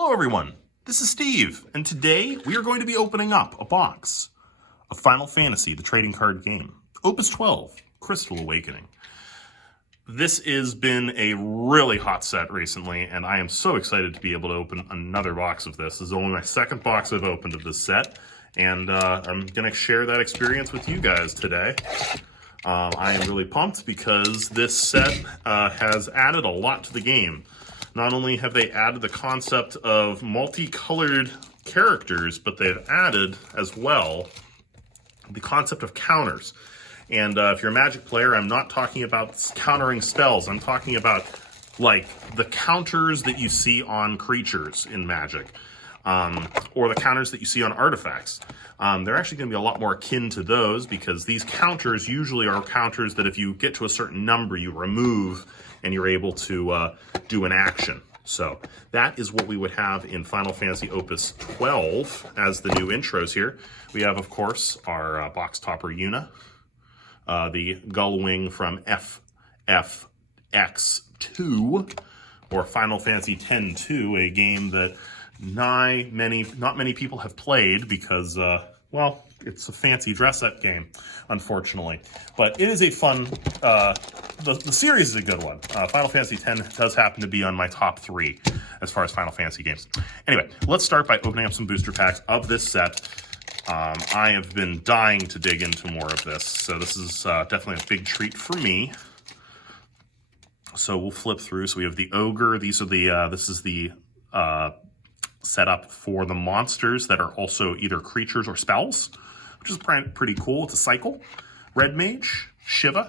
Hello everyone, this is Steve, and today we are going to be opening up a box of Final Fantasy, the trading card game, Opus XII, Crystal Awakening. This has been a really hot set recently, and I am so excited to be able to open another box of this. This is only my second box I've opened of this set, and I'm going to share that experience with you guys today. I am really pumped because this set has added a lot to the game. Not only have they added the concept of multicolored characters, but they've added as well the concept of counters. And if you're a Magic player, I'm not talking about countering spells. I'm talking about like the counters that you see on creatures in Magic, or the counters that you see on artifacts. They're actually going to be a lot more akin to those, because these counters usually are counters that if you get to a certain number, you remove and you're able to do an action. So that is what we would have in Final Fantasy Opus 12 as the new intros here. We have, of course, our box topper Yuna, the Gullwing from FFX2, or Final Fantasy X-2, a game that not many people have played because, well, it's a fancy dress-up game, unfortunately. But it is a fun, the series is a good one. Final Fantasy X does happen to be on my top 3 as far as Final Fantasy games. Anyway, let's start by opening up some booster packs of this set. I have been dying to dig into more of this, so this is definitely a big treat for me. So we'll flip through. So we have the Ogre. These are the, this is the setup for the monsters that are also either creatures or spells, which is pretty cool. It's a cycle. Red Mage, Shiva,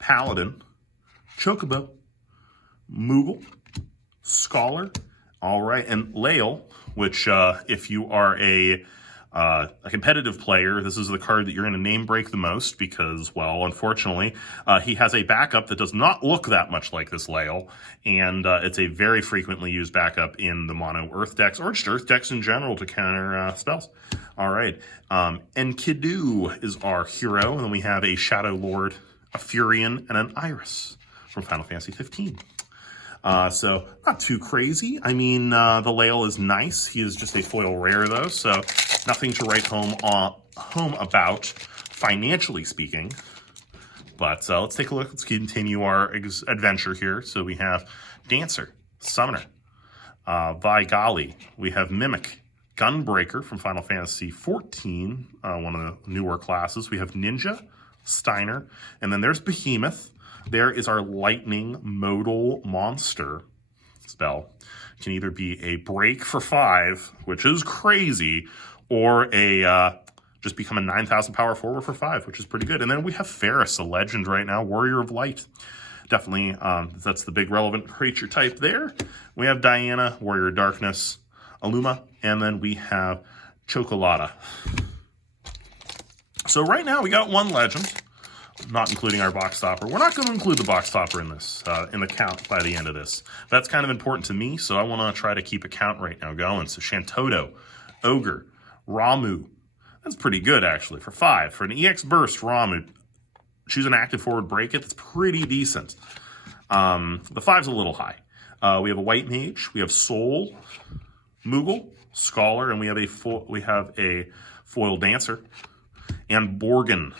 Paladin, Chocobo, Moogle, Scholar, all right, and Lael, which if you are a competitive player, this is the card that you're going to name break the most because, well, unfortunately, he has a backup that does not look that much like this Lael, and it's a very frequently used backup in the mono Earth decks, or just Earth decks in general to counter spells. All right, Enkidu is our hero, and then we have a Shadow Lord, a Furion, and an Iris from Final Fantasy 15. So not too crazy. I mean, the Lael is nice. He is just a foil rare though, so nothing to write home about, financially speaking. But let's take a look. Let's continue our adventure here. So we have Dancer, Summoner, Vigali. We have Mimic, Gunbreaker from Final Fantasy 14, one of the newer classes. We have Ninja, Steiner, and then there's Behemoth. There is our lightning modal monster spell. It can either be a break for 5, which is crazy, or a just become a 9,000 power forward for 5, which is pretty good. And then we have Ferris, a legend right now, Warrior of Light. Definitely, that's the big relevant creature type there. We have Diana, Warrior of Darkness, Aluma, and then we have Chocolata. So right now we got one legend, not including our box topper. We're not going to include the box topper in this, in the count by the end of this. That's kind of important to me, so I want to try to keep a count right now going. So Shantoto, Ogre, Ramu. That's pretty good, actually, for 5. For an EX Burst, Ramu, choose an active forward, break it. That's pretty decent. The 5's a little high. We have a White Mage. We have Soul, Moogle, Scholar, and we have a foil Dancer. And Borgin.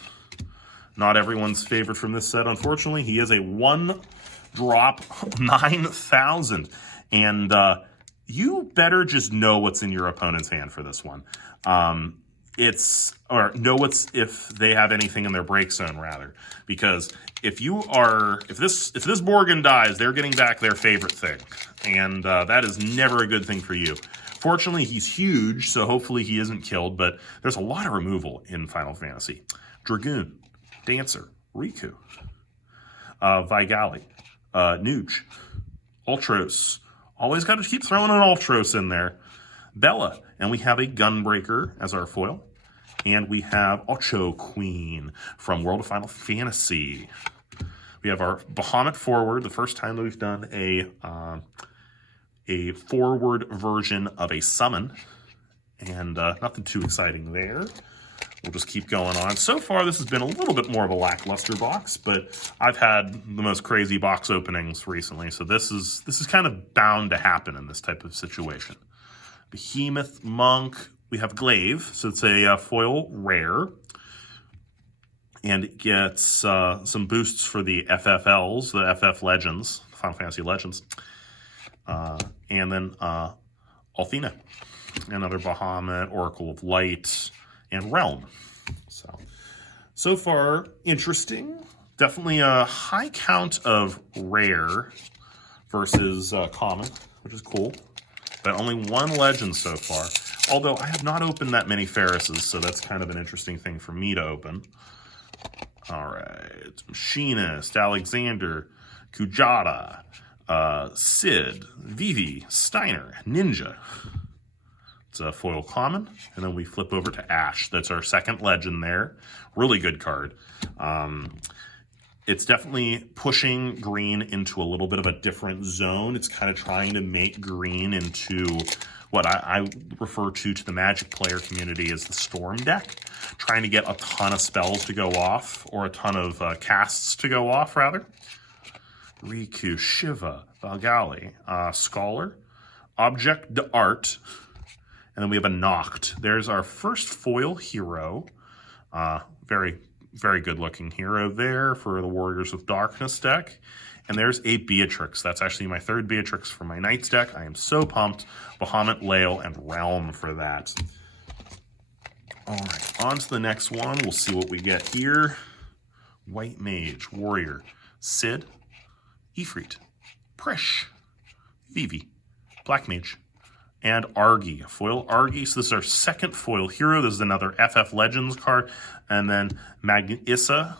Not everyone's favorite from this set, unfortunately. He is a 1-drop 9,000. And you better just know what's in your opponent's hand for this one. Or know what's, if they have anything in their break zone, rather. Because if this Borgin dies, they're getting back their favorite thing. And that is never a good thing for you. Fortunately, he's huge, so hopefully he isn't killed, but there's a lot of removal in Final Fantasy. Dragoon, Dancer, Riku, Vigali, Nuge, Ultros. Always got to keep throwing an Ultros in there. Bella, and we have a Gunbreaker as our foil. And we have Ocho Queen from World of Final Fantasy. We have our Bahamut forward, the first time that we've done a forward version of a summon. And nothing too exciting there. we'll just keep going on. So far, this has been a little bit more of a lackluster box, but I've had the most crazy box openings recently, so this is kind of bound to happen in this type of situation. Behemoth, Monk, we have Glaive, so it's a foil rare, and it gets some boosts for the FFLs, the FF Legends, Final Fantasy Legends, and then Althena, another Bahamut, Oracle of Light, and Realm. So far, interesting. Definitely a high count of rare versus common, which is cool. But only one legend so far. Although I have not opened that many Ferrises, so that's kind of an interesting thing for me to open. All right, Machinist, Alexander, Kujata, Sid, Vivi, Steiner, Ninja. It's a foil common, and then we flip over to Ash. That's our second legend there. Really good card. It's definitely pushing green into a little bit of a different zone. It's kind of trying to make green into what I refer to the Magic player community as the Storm deck. Trying to get a ton of spells to go off, or a ton of casts to go off, rather. Riku, Shiva, Valgali, Scholar, Object d'Art, and then we have a Noct. There's our first foil hero. Very, very good looking hero there for the Warriors of Darkness deck. And there's a Beatrix. That's actually my third Beatrix for my Knights deck. I am so pumped. Bahamut, Lael, and Realm for that. All right, on to the next one. We'll see what we get here. White Mage, Warrior, Sid, Ifrit, Prish, Vivi, Black Mage, and Argy, foil Argy. So this is our second foil hero. This is another FF Legends card. And then Magissa,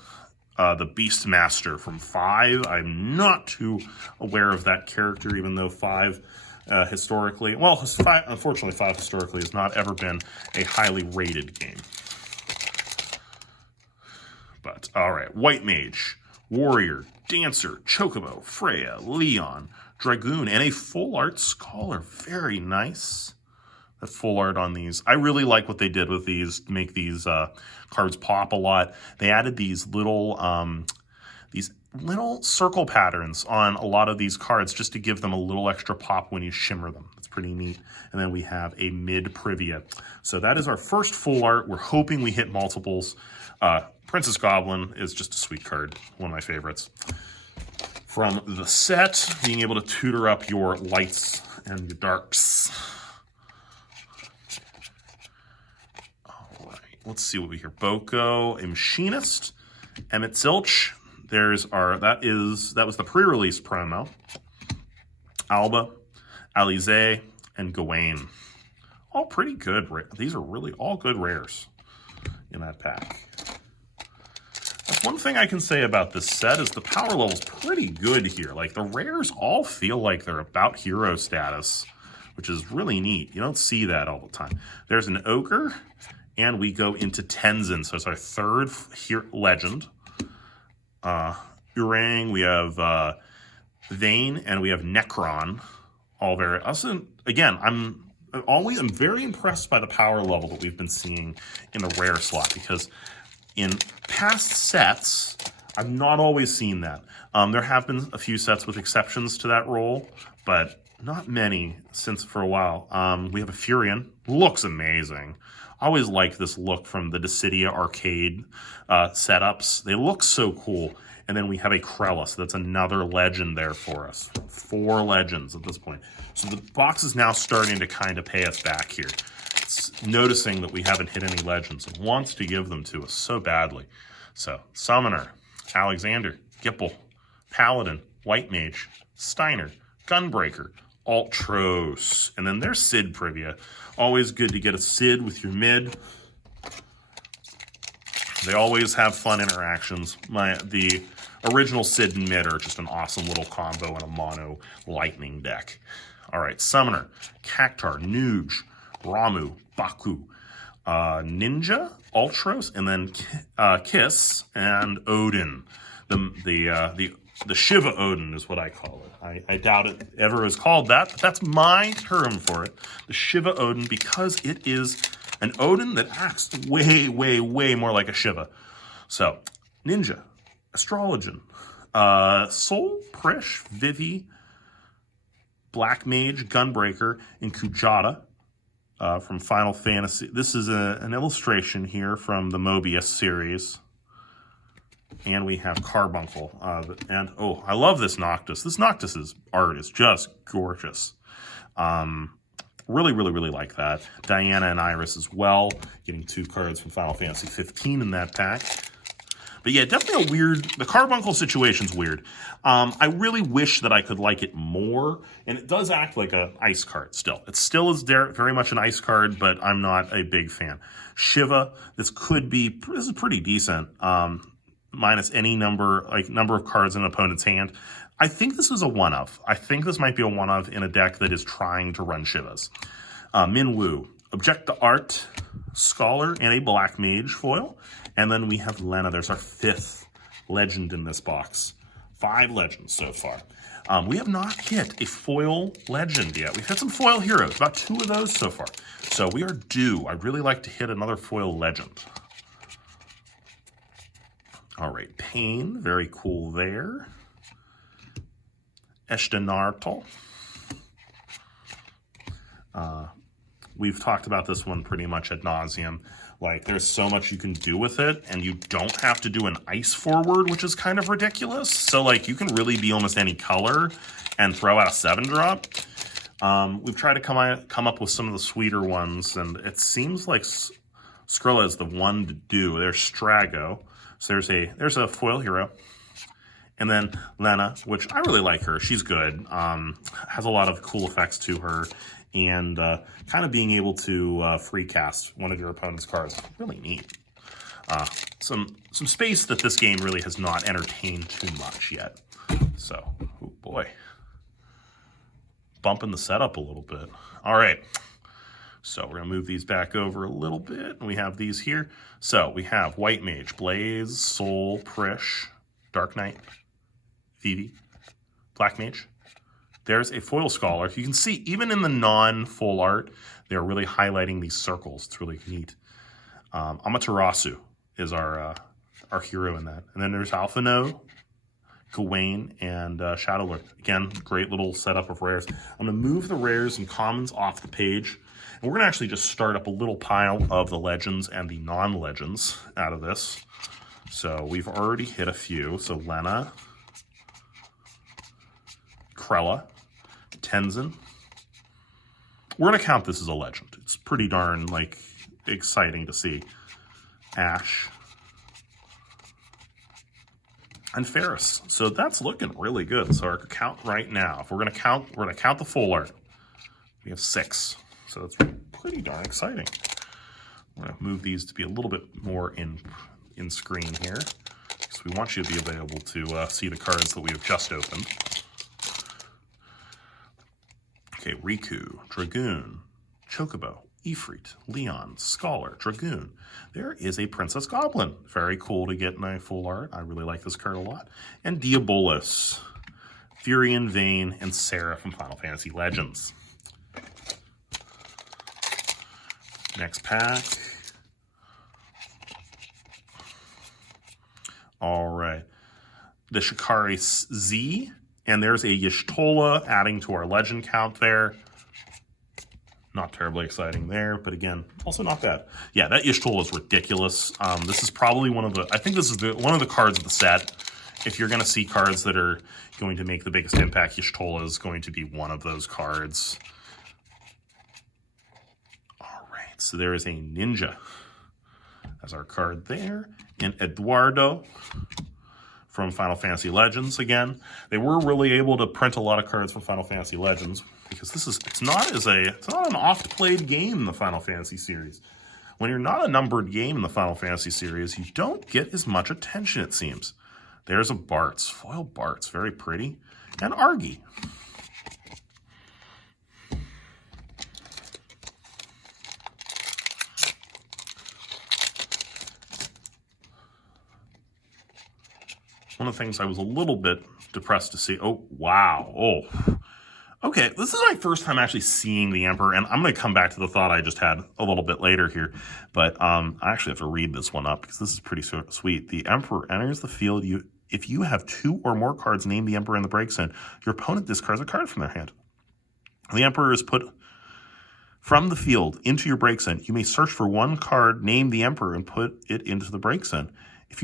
the Beastmaster from 5. I'm not too aware of that character, even though 5 historically, well, 5, unfortunately 5 historically has not ever been a highly rated game. But, all right, White Mage, Warrior, Dancer, Chocobo, Freya, Leon, Dragoon, and a full art Scholar. Very nice. The full art on these. I really like what they did with these to make these cards pop a lot. They added these little circle patterns on a lot of these cards just to give them a little extra pop when you shimmer them. It's pretty neat. And then we have a mid Privia. So that is our first full art. We're hoping we hit multiples. Princess Goblin is just a sweet card. One of my favorites. From the set, being able to tutor up your lights and your darks. All right, let's see what we hear. Boko, a Machinist, Emmett Zilch. There's our, that was the pre-release promo. Alba, Alize, and Gawain. All pretty good. These are really all good rares in that pack. That's one thing I can say about this set is the power level's pretty good here. Like, the rares all feel like they're about hero status, which is really neat. You don't see that all the time. There's an Ogre, and we go into Tenzin. So it's our third legend. Urang, we have Vayne, and we have Necron. All very, also, again, I'm very impressed by the power level that we've been seeing in the rare slot, because in past sets, I've not always seen that. There have been a few sets with exceptions to that rule, but not many since for a while. We have a Furion. Looks amazing. I always like this look from the Dissidia arcade setups. They look so cool. And then we have a Krella, so that's another legend there for us. 4 legends at this point. So the box is now starting to kind of pay us back here. It's noticing that we haven't hit any legends and wants to give them to us so badly. So, Summoner, Alexander, Gipple, Paladin, White Mage, Steiner, Gunbreaker, Altros, and then there's Sid Privia. Always good to get a Sid with your mid. They always have fun interactions. The original Sid and mid are just an awesome little combo in a mono lightning deck. All right, Summoner, Cactar, Nuge, Ramu, Baku, Ninja, Ultros, and then Kiss and Odin. The Shiva Odin is what I call it. I doubt it ever is called that, but that's my term for it. The Shiva Odin, because it is An Odin that acts way, way, way more like a Shiva. So, Ninja, Astrologian, Soul, Prish, Vivi, Black Mage, Gunbreaker, and Kujata from Final Fantasy. This is an illustration here from the Mobius series. And we have Carbuncle. And, oh, I love this Noctis. This Noctis's art is just gorgeous. Really, really, really like that. Diana and Iris as well. Getting 2 cards from Final Fantasy 15 in that pack. But yeah, definitely a weird... The Carbuncle situation's weird. I really wish that I could like it more. And it does act like an ice card still. It still is very much an ice card, but I'm not a big fan. Shiva, this is pretty decent. Minus any number of cards in an opponent's hand. I think this is a one-of. I think this might be a one-of in a deck that is trying to run Shivas. Minwoo, Object the Art, Scholar, and a Black Mage foil. And then we have Lena. There's our 5th legend in this box. 5 legends so far. We have not hit a foil legend yet. We've hit some foil heroes, about 2 of those so far. So we are due. I'd really like to hit another foil legend. All right, Pain, very cool there. Eshtenartal. We've talked about this one pretty much ad nauseum. Like, there's so much you can do with it, and you don't have to do an ice forward, which is kind of ridiculous. So, like, you can really be almost any color and throw out a 7-drop. We've tried to come up with some of the sweeter ones, and it seems like Skrilla is the one to do. There's Strago. So there's a foil hero. And then Lena, which I really like her. She's good. Has a lot of cool effects to her. And kind of being able to free cast one of your opponent's cards. Really neat. Some space that this game really has not entertained too much yet. So, oh boy. Bumping the setup a little bit. All right. So we're going to move these back over a little bit. And we have these here. So we have White Mage, Blaze, Soul, Prish, Dark Knight, Vivi, Black Mage. There's a Foil Scholar. You can see, even in the non-full art, they're really highlighting these circles. It's really neat. Amaterasu is our hero in that. And then there's Alphino, Gawain, and Shadowlord. Again, great little setup of rares. I'm going to move the rares and commons off the page. And we're going to actually just start up a little pile of the legends and the non-legends out of this. So we've already hit a few. So Lena, Krella, Tenzin. We're going to count this as a legend. It's pretty darn, like, exciting to see. Ash. And Ferris. So that's looking really good. So our count right now, if we're going to count the full art. We have 6. So that's pretty darn exciting. I'm going to move these to be a little bit more in screen here. So we want you to be able to see the cards that we have just opened. Okay, Riku, Dragoon, Chocobo, Ifrit, Leon, Scholar, Dragoon. There is a Princess Goblin. Very cool to get in a full art. I really like this card a lot. And Diabolus, Furion Vane, and Sarah from Final Fantasy Legends. Next pack. All right. The Shikari Z. And there's a Y'shtola adding to our legend count there. Not terribly exciting there, but again, also not bad. Yeah, that Y'shtola is ridiculous. This is probably I think this is one of the cards of the set. If you're going to see cards that are going to make the biggest impact, Y'shtola is going to be one of those cards. All right, so there is a Ninja as our card there. And Eduardo from Final Fantasy Legends again. They were really able to print a lot of cards from Final Fantasy Legends because it's not an oft-played game in the Final Fantasy series. When you're not a numbered game in the Final Fantasy series, you don't get as much attention, it seems. There's a Bartz, foil Bartz, very pretty, and Argy. One of the things I was a little bit depressed to see. Oh, wow. Oh, Okay, this is my first time actually seeing the Emperor, and I'm going to come back to the thought I just had a little bit later here, but I actually have to read this one up because this is pretty sweet. The Emperor enters the field. If you have 2 or more cards named the Emperor in the break zone, your opponent discards a card from their hand. The Emperor is put from the field into your break zone. You may search for 1 card named the Emperor and put it into the break zone. If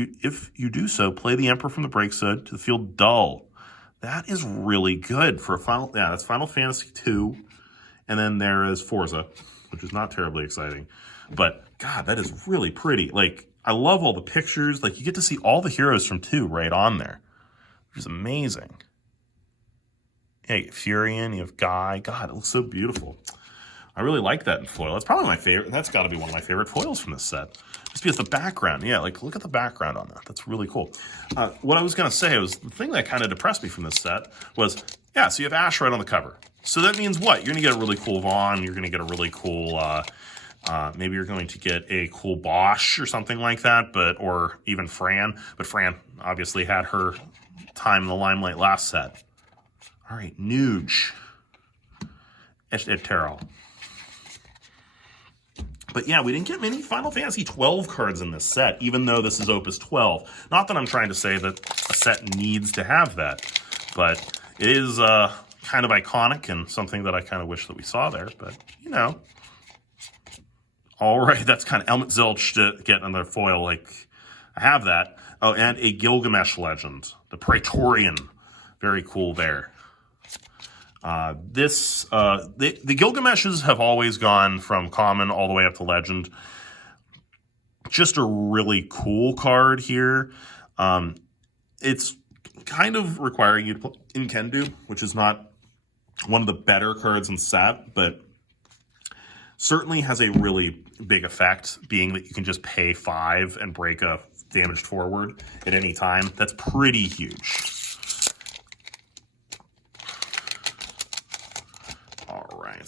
you do so, play the Emperor from the break zone to the field dull. That is really good for a final. Yeah, that's Final Fantasy II, and then there is Forza, which is not terribly exciting, but God, that is really pretty. Like, I love all the pictures. Like, you get to see all the heroes from 2 right on there, which is amazing. Yeah, you have Furion, you have Guy. God, it looks so beautiful. I really like that in foil. That's probably my favorite. That's got to be one of my favorite foils from this set. Just because the background, yeah, like look at the background on that. That's really cool. What I was going to say was the thing that kind of depressed me from this set was, yeah, so you have Ash right on the cover. So that means what? You're going to get a really cool Vaughn. You're going to get a really cool, maybe you're going to get a cool Bosch or something like that, or even Fran. But Fran obviously had her time in the limelight last set. All right, Nuge. Terrell. But yeah, we didn't get many Final Fantasy 12 cards in this set, even though this is Opus 12. Not that I'm trying to say that a set needs to have that, but it is kind of iconic and something that I kind of wish that we saw there, but, you know. All right, that's kind of Elmet Zilch to get another foil. Like, I have that. Oh, and a Gilgamesh legend, the Praetorian. Very cool there. The Gilgameshes have always gone from common all the way up to legend. Just a really cool card here. It's kind of requiring you to put in Kendu, which is not one of the better cards in the set, but certainly has a really big effect, being that you can just pay 5 and break a damaged forward at any time. That's pretty huge.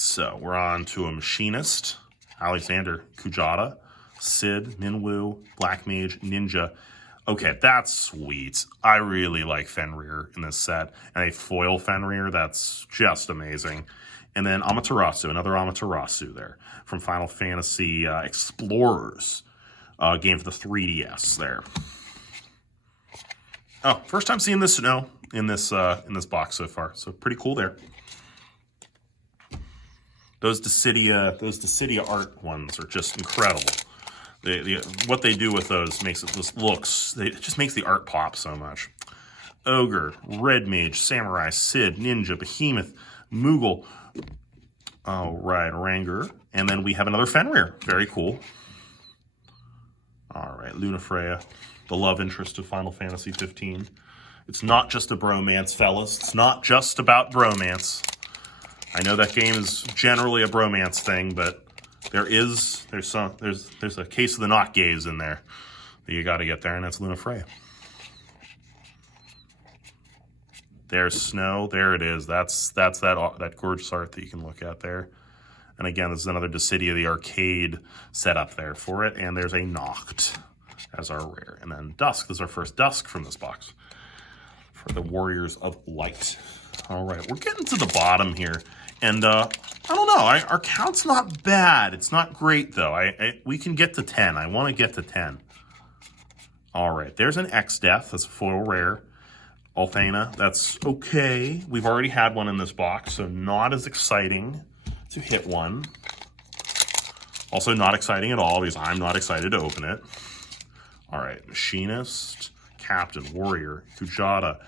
So we're on to a Machinist, Alexander Kujata, Sid, Minwu, Black Mage, Ninja. Okay, that's sweet. I really like Fenrir in this set. And a foil Fenrir, that's just amazing. And then Amaterasu, another Amaterasu there from Final Fantasy Explorers, game for the 3DS there. Oh, first time seeing this snow in this box so far. So pretty cool there. Those Dissidia art ones are just incredible. What they do with those makes it it just makes the art pop so much. Ogre, Red Mage, Samurai, Sid, Ninja, Behemoth, Moogle. All right, Ranger. And then we have another Fenrir. Very cool. All right, Lunafreya, the love interest of Final Fantasy 15. It's not just a bromance, fellas. It's not just about bromance. I know that game is generally a bromance thing, but there's a case of the not gays in there that you got to get there, and that's Lunafreya. There's Snow. There it is. That's that gorgeous art that you can look at there. And again, this is another Dissidia, the arcade setup there for it. And there's a Noct as our rare. And then Dusk. This is our first Dusk from this box for the Warriors of Light. All right, we're getting to the bottom here. And I don't know, our count's not bad. It's not great, though. We can get to 10. I want to get to 10. All right, there's an X-Death. That's a foil rare. Althena, that's okay. We've already had one in this box, so not as exciting to hit one. Also not exciting at all, because I'm not excited to open it. All right, Machinist, Captain, Warrior, Kujata,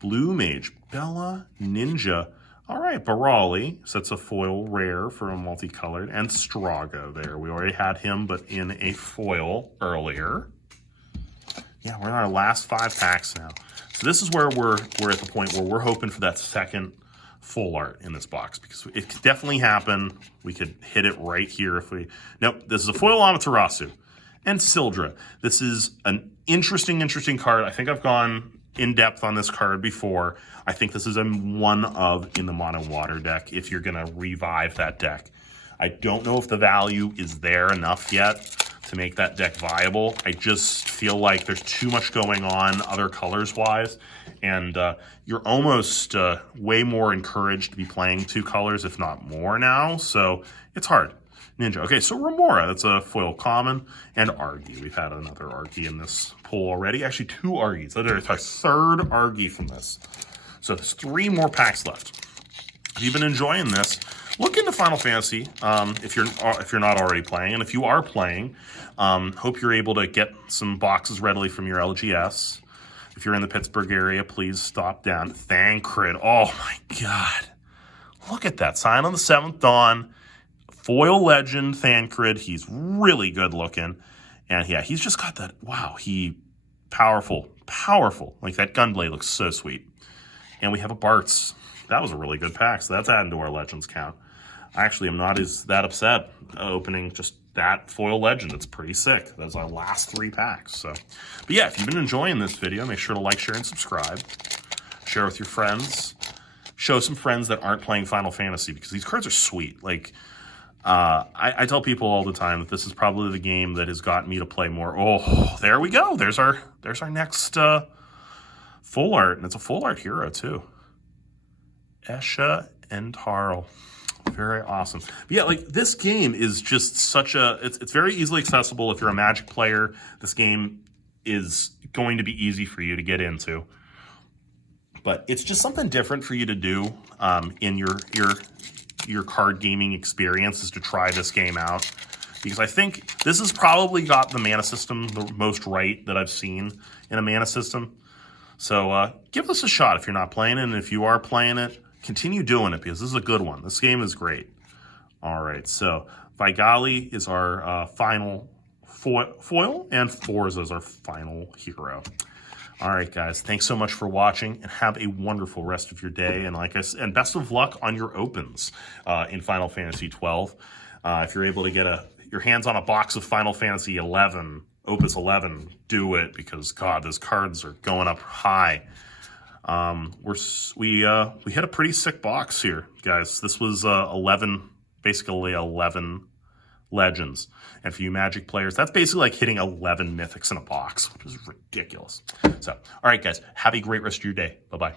Blue Mage, Bella, Ninja. All right, Barali, so that's a foil rare for a multicolored, and Strago there. We already had him, but in a foil earlier. Yeah, we're in our last 5 packs now. So this is where we're at the point where we're hoping for that second full art in this box, because it could definitely happen. We could hit it right here if we... Nope, this is a foil Amaterasu. And Sildra. This is an interesting card. I think I've gone in depth on this card before. I think this is a one of in the mono water deck if you're going to revive that deck. I don't know if the value is there enough yet to make that deck viable. I just feel like there's too much going on other colors-wise, and you're almost way more encouraged to be playing 2 colors, if not more now, so it's hard. Ninja. Okay, so Remora, that's a foil common, and Argy. We've had another Argy in this pull already. Actually, 2 Argys. There's our 3rd Argy from this. So there's 3 more packs left. If you've been enjoying this, look into Final Fantasy if you're not already playing, and if you are playing, hope you're able to get some boxes readily from your LGS. If you're in the Pittsburgh area, please stop down. Thancred. Oh my God. Look at that. Sign on the 7th Dawn. Foil Legend Thancred. He's really good looking. And yeah, he's just got that, wow, powerful. Like that gunblade looks so sweet. And we have a Bartz. That was a really good pack, so that's adding to our Legends count. I actually am not that upset opening just that foil legend. It's pretty sick. That's our last 3 packs. So, but yeah, if you've been enjoying this video, make sure to like, share, and subscribe. Share with your friends. Show some friends that aren't playing Final Fantasy, because these cards are sweet. Like, I tell people all the time that this is probably the game that has gotten me to play more. Oh, there we go. There's our next full art, and it's a full art hero too. Esha and Tarl. Very awesome. But yeah, like this game is just such a, it's very easily accessible. If you're a Magic player, this game is going to be easy for you to get into. But it's just something different for you to do in your card gaming experience, is to try this game out. Because I think this has probably got the mana system the most right that I've seen in a mana system. So give this a shot if you're not playing it, and if you are playing it, continue doing it, because this is a good one. This game is great. All right, so Vigali is our final foil, and Forza is our final hero. All right, guys, thanks so much for watching, and have a wonderful rest of your day. And like I said, and best of luck on your opens in Final Fantasy 12. If you're able to get your hands on a box of Final Fantasy 11, Opus 11, do it, because God, those cards are going up high. We hit a pretty sick box here, guys. This was 11 Legends. And for you Magic players, that's basically like hitting 11 Mythics in a box, which is ridiculous. So, all right, guys, have a great rest of your day. Bye-bye.